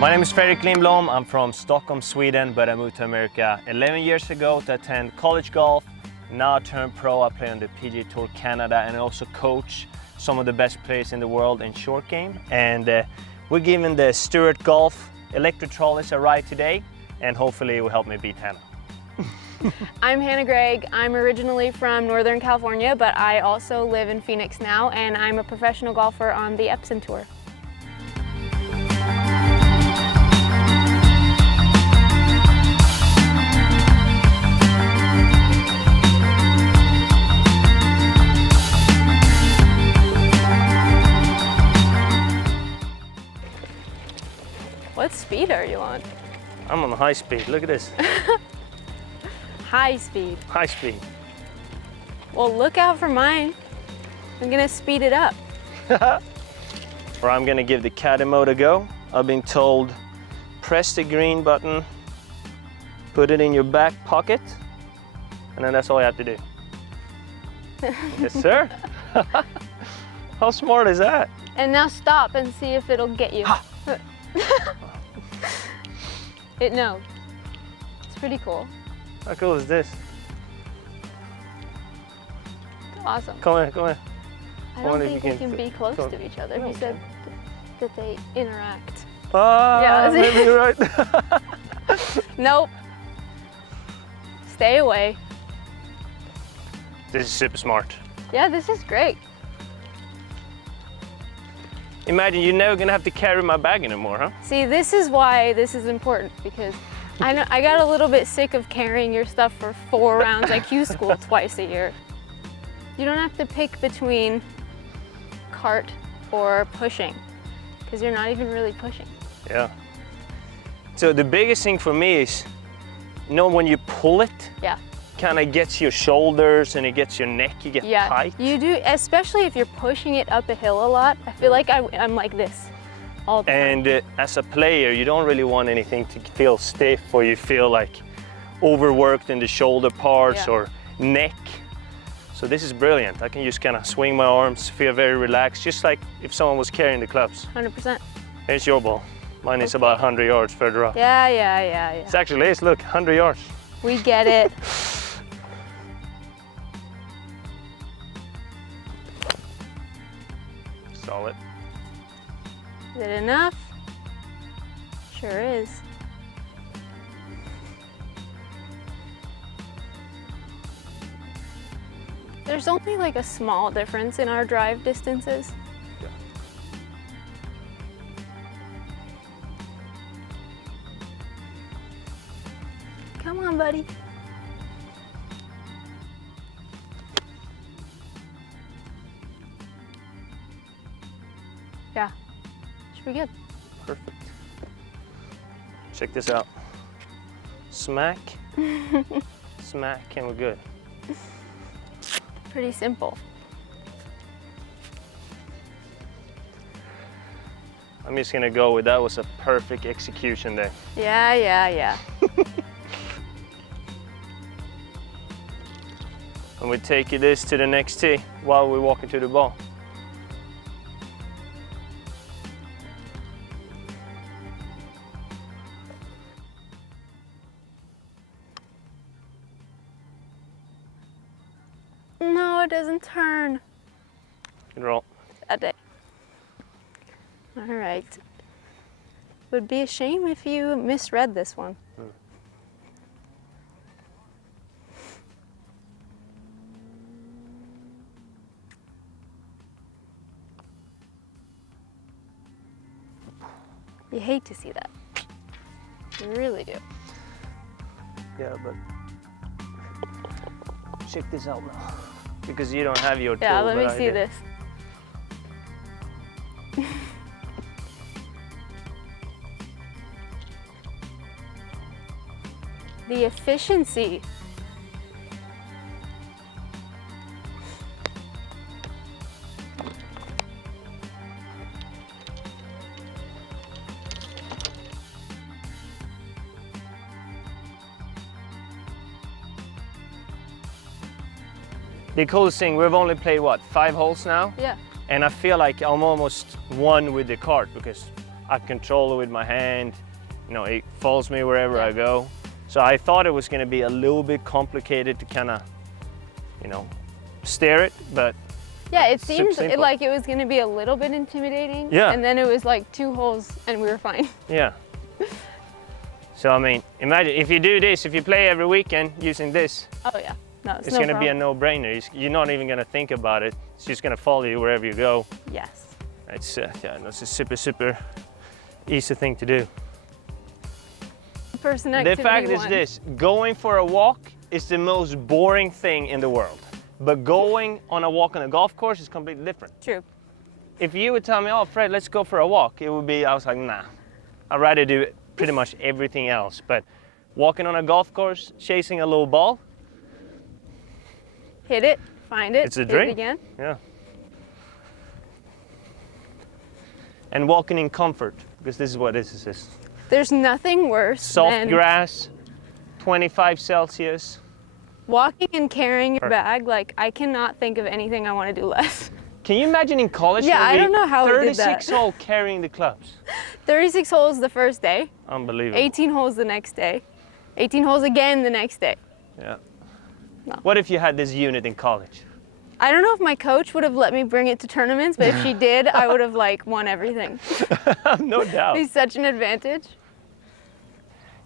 My name is Fredrik Lindblom. I'm from Stockholm, Sweden, but I moved to America 11 years ago to attend college golf. Now I turned pro. I play on the PGA Tour Canada and I also coach some of the best players in the world in short game. And we're giving the Stewart Golf electric trolleys a ride today, and hopefully it will help me beat Hannah. I'm Gregg. I'm originally from Northern California, but I also live in Phoenix now, and I'm a professional golfer on the Epson Tour. What speed are you on? I'm on high speed. Look at this. High speed. High speed. Well, look out for mine. I'm gonna speed it up. Or I'm gonna give the caddy mode a go. I've been told, press the green button, put it in your back pocket, and then that's all you have to do. Yes, sir. How smart is that? And now stop and see if it'll get you. It knows. It's pretty cool. How cool is this? Awesome. Come here, come here. I don't think they can be close to each other. He said that they interact. Ah, Yeah, maybe you're right. Nope. Stay away. This is super smart. Yeah, this is great. Imagine you're never gonna have to carry my bag anymore, huh? See, this is why this is important, because I got a little bit sick of carrying your stuff for 4 rounds IQ school twice a year. You don't have to pick between cart or pushing, because you're not even really pushing. Yeah. So the biggest thing for me is, you know, when you pull it, Yeah. kind of gets your shoulders and it gets your neck, you get tight. You do, especially if you're pushing it up a hill a lot. I feel like I'm like this all the time. And as a player, you don't really want anything to feel stiff or you feel like overworked in the shoulder parts or neck. So this is brilliant. I can just kind of swing my arms, feel very relaxed, just like if someone was carrying the clubs. 100%. Here's your ball. Mine is about 100 yards further up. Yeah. It's actually, look, 100 yards. We get it. Solid. Is it enough? Sure is. There's only like a small difference in our drive distances. Yeah. Come on, buddy. Yeah, should be good. Perfect. Check this out. Smack, smack, and we're good. Pretty simple. I'm just gonna go with that was a perfect execution there. Yeah. And we take this to the next tee while we're walking to the ball. No, it doesn't turn. Good roll. That day. All right. Would be a shame if you misread this one. You hate to see that. You really do. Yeah, but check this out now. Because you don't have your tool. Yeah, let me see do. this. The efficiency. The coolest thing, we've only played what, 5 holes now? Yeah. And I feel like I'm almost one with the cart because I control it with my hand. You know, it follows me wherever I go. So I thought it was going to be a little bit complicated to kind of, you know, steer it, but yeah, it seemed like it was going to be a little bit intimidating. Yeah. And then it was like 2 holes and we were fine. Yeah. So I mean, imagine if you do this, if you play every weekend using this. Oh yeah. No, it's going to be a no-brainer. You're not even going to think about it. It's just going to follow you wherever you go. Yes. It's it's a super easy thing to do. Person activity the fact is this: going for a walk is the most boring thing in the world. But going on a walk on a golf course is completely different. True. If you would tell me, "Oh, Fred, let's go for a walk," it would be, I was like, nah. I'd rather do pretty much everything else. But walking on a golf course, chasing a little ball. Hit it, find it, it's a hit dream. it again. Yeah. And walking in comfort, because this is what this is. There's nothing worse soft than grass, 25 Celsius. Walking and carrying your bag. Like, I cannot think of anything I want to do less. Can you imagine in college? Yeah, I don't know how we did that. 36 hole carrying the clubs. 36 holes the first day. Unbelievable. 18 holes the next day. 18 holes again the next day. Yeah. No. What if you had this unit in college? I don't know if my coach would have let me bring it to tournaments, but if she did, I would have like won everything. No doubt. It'd be such an advantage.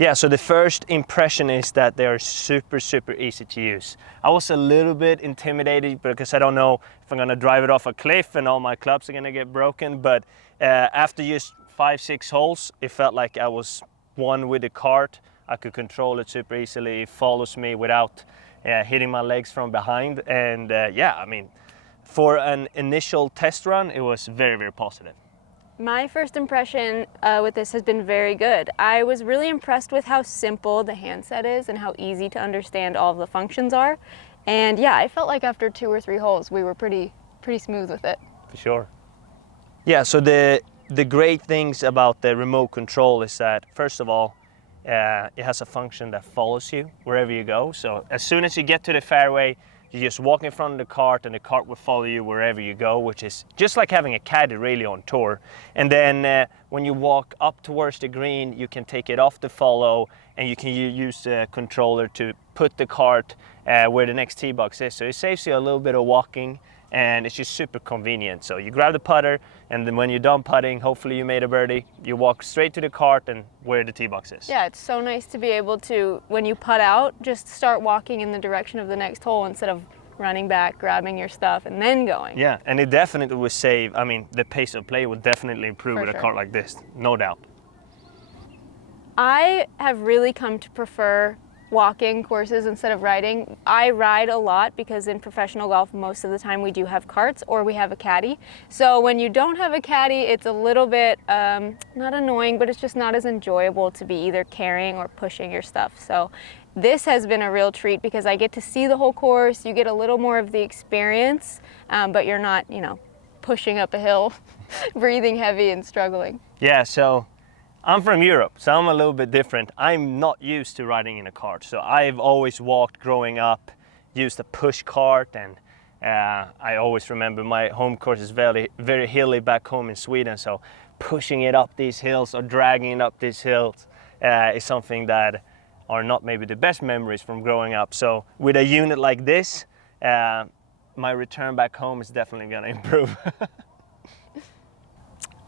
Yeah, so the first impression is that they are super easy to use. I was a little bit intimidated because I don't know if I'm gonna drive it off a cliff and all my clubs are gonna get broken, but after just 5-6 holes, it felt like I was one with the cart. I could control it super easily. It follows me without hitting my legs from behind. And yeah, I mean, for an initial test run, it was very positive. My first impression with this has been very good. I was really impressed with how simple the handset is and how easy to understand all of the functions are. And yeah, I felt like after 2 or 3 holes, we were pretty smooth with it. For sure. Yeah, so the great things about the remote control is that, first of all, it has a function that follows you wherever you go. So as soon as you get to the fairway, you just walk in front of the cart and the cart will follow you wherever you go, which is just like having a caddy really on tour. And then when you walk up towards the green, you can take it off the follow and you can use the controller to put the cart where the next tee box is. So it saves you a little bit of walking and it's just super convenient. So you grab the putter and then when you're done putting, hopefully you made a birdie, you walk straight to the cart and where the tee box is. Yeah, it's so nice to be able to, when you putt out, just start walking in the direction of the next hole instead of running back, grabbing your stuff, and then going. Yeah, and it definitely will save, I mean, the pace of play would definitely improve with a cart like this, no doubt. I have really come to prefer walking courses instead of riding. I ride a lot because in professional golf most of the time we do have carts or we have a caddy. So when you don't have a caddy, it's a little bit not annoying, but it's just not as enjoyable to be either carrying or pushing your stuff. So this has been a real treat because I get to see the whole course, you get a little more of the experience, but you're not, you know, pushing up a hill, breathing heavy and struggling. Yeah, so I'm from Europe, so I'm a little bit different. I'm not used to riding in a cart, so I've always walked growing up, used a push cart, and I always remember my home course is very hilly back home in Sweden, so pushing it up these hills or dragging it up these hills is something that are not maybe the best memories from growing up. So with a unit like this, my return back home is definitely gonna improve.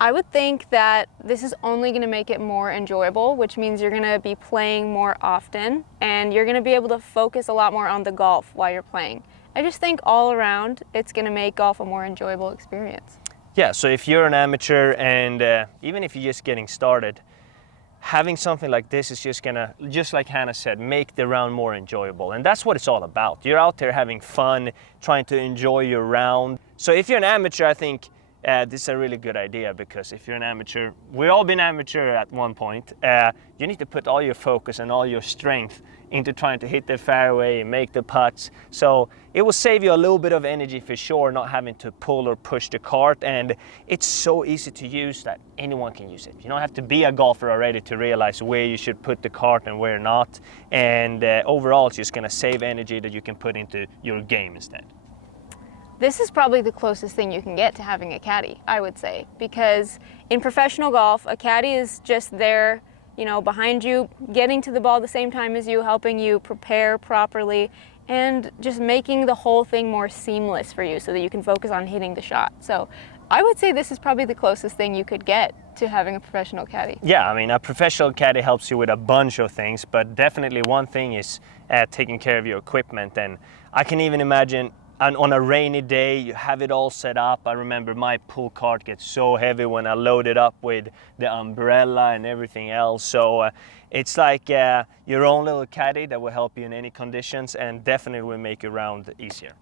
I would think that this is only going to make it more enjoyable, which means you're going to be playing more often and you're going to be able to focus a lot more on the golf while you're playing. I just think all around it's going to make golf a more enjoyable experience. Yeah, so if you're an amateur and even if you're just getting started, having something like this is just gonna, just like Hannah said, make the round more enjoyable. And that's what it's all about. You're out there having fun, trying to enjoy your round. So if you're an amateur, I think this is a really good idea, because if you're an amateur, we've all been amateur at one point, you need to put all your focus and all your strength into trying to hit the fairway, make the putts. So it will save you a little bit of energy for sure, not having to pull or push the cart, and it's so easy to use that anyone can use it. You don't have to be a golfer already to realize where you should put the cart and where not, and overall it's just going to save energy that you can put into your game instead. This is probably the closest thing you can get to having a caddy, I would say, because in professional golf, a caddy is just there, you know, behind you, getting to the ball the same time as you, helping you prepare properly, and just making the whole thing more seamless for you so that you can focus on hitting the shot. So I would say this is probably the closest thing you could get to having a professional caddy. Yeah, I mean, a professional caddy helps you with a bunch of things, but definitely one thing is taking care of your equipment. And I can even imagine, and on a rainy day, you have it all set up. I remember my pull cart gets so heavy when I load it up with the umbrella and everything else. So it's like your own little caddy that will help you in any conditions, and definitely will make your round easier.